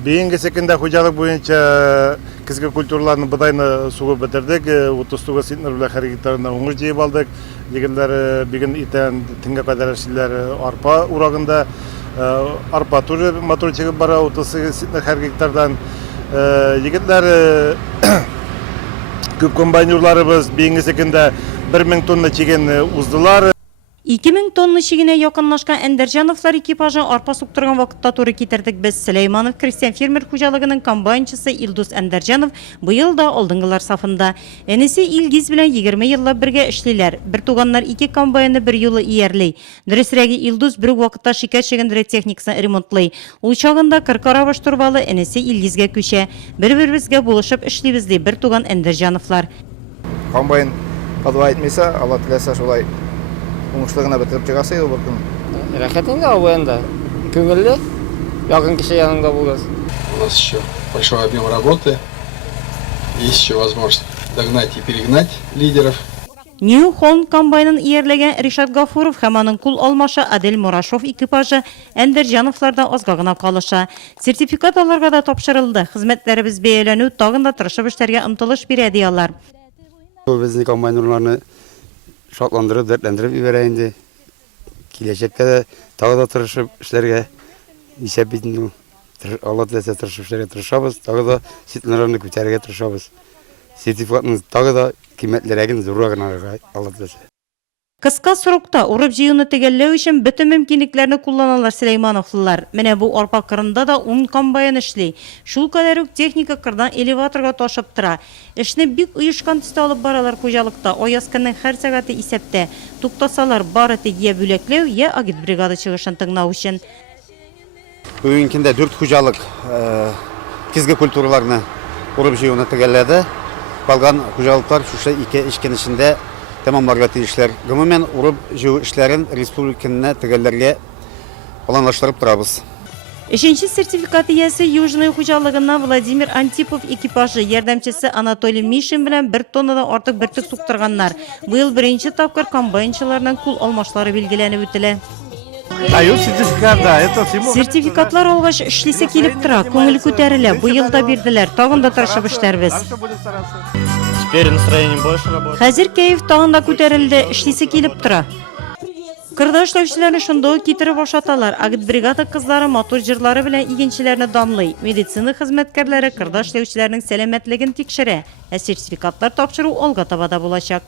Бейінгі секінде хуҗалык бойынша кізгі культураларны бұдайны суғы бітірдік. 39 сентнер білі хәрекеттеріне оңыз дейіп алдық. Егілер бігін итен тінге қадар әшілер арпа урағында. Арпа туры мотор чегіп бара 38 сентнер хәрекеттерден. Егілер көп комбайнчыларыбыз бейінгі секінде 1000 тонна чеген уздылар. 2000 тонна чегенә якынлашкан Әндәрҗановлар экипажын арпа суктырган вакытта туры китердек без. Сөләйманов крестьян-фермер хуҗалыгының комбайнчысы Илдус Әндәрҗанов быел да алдынгылар сафында. Әнисе Илгиз белән 20 еллап бергә эшлиләр. Бер туганнар 2 комбайны бер юлы иярлый. Дөресрәге Илдус бер вакытта шикәр чегендере техникасын ремонтлый. Ул чагында 40 арабаш турбалы әнисе Илгизгә күчә. Бер-беребезгә булышып эшлибез ди бер туган Әндәрҗановлар. Комбайн подвай этмәсә, Алла теләсә шулай уңышлыгына бетереп чыгасы иде бер көн. Рәхәтеңдә авында. Күңелле, якын кеше янында булгас. У нас еще большой объем работы. Есть еще возможность догнать и перегнать лидеров. Нью-Холланд комбайнын иярләгән Ришат Гафуров һәм аның кул алмашы Адель Мурашов экипажы Әндәрҗановларда азга гына калыша. Сертификатларга да тапшырылды. Хезмәтләребез бәяләнү тагын да тырышып эшләргә омтылыш бирә ди алар. Безнең комбайнерларны шатландырып, дәртләндереп ибәрә инде. Киләчәктә дә тагы да тырышып эшләргә исәп битен Алла теләсә тырышып эшләргә тырышабыз, тагы да ситнәрне күтәрергә тырышабыз. Сертификатны тагы да кыйммәтлерәген зуррагын алырга Алла теләсә. Кыска срокта урып җыюны төгәлләү өчен бөтен мөмкинлекләрне кулланалар Сөләймановлар. Менә бу арпа кырында да 10 комбайн эшли. Шул кадәр үк техника кырдан элеваторга ташып тора. Эшне бик оешкан төстә алып баралар хуҗалыкта. Аяз көннең һәр сәгате исәптә. Туктасалар бары тик я бүләкләү, я агитбригада чыгышын тыңлау өчен. Бүгенге көндә 4 хуҗалык кизге культураларны урып җыюны төгәлләде. Калган хуҗалыклар шушы 2 эш көнешендә тәмамларга тиешләр. Гомумән урып җыю эшләрен республиканы төгәлләргә планлаштырып торабыз. 3нче сертификат иясе Южная хуҗалыгына Владимир Антипов экипажы ярдәмчесе Анатолий Мишин белән 1 тоннадан артык бертик суктырганнар. Быел беренче тапкыр комбайнчыларның кул алмашлары билгеләнеп үтелә. Сертификатлар алгач эшлисе килеп тора, күңел күтәрелә. Быел да бирделәр, тагын да тырышып эшләрбез. Хәзер кәеф тагын да күтәрелде, эшлисе килеп тора. Кырда эшләүчеләрне шунда ук китереп ашаталар. Агитбригада кызлары мотор җырлары белән игенчеләрне данлый. Медицина хезмәткәрләре кырда эшләүчеләрнең сәламәтлеген тикшерә. Сертификатлар тапшыру алга таба да булачак.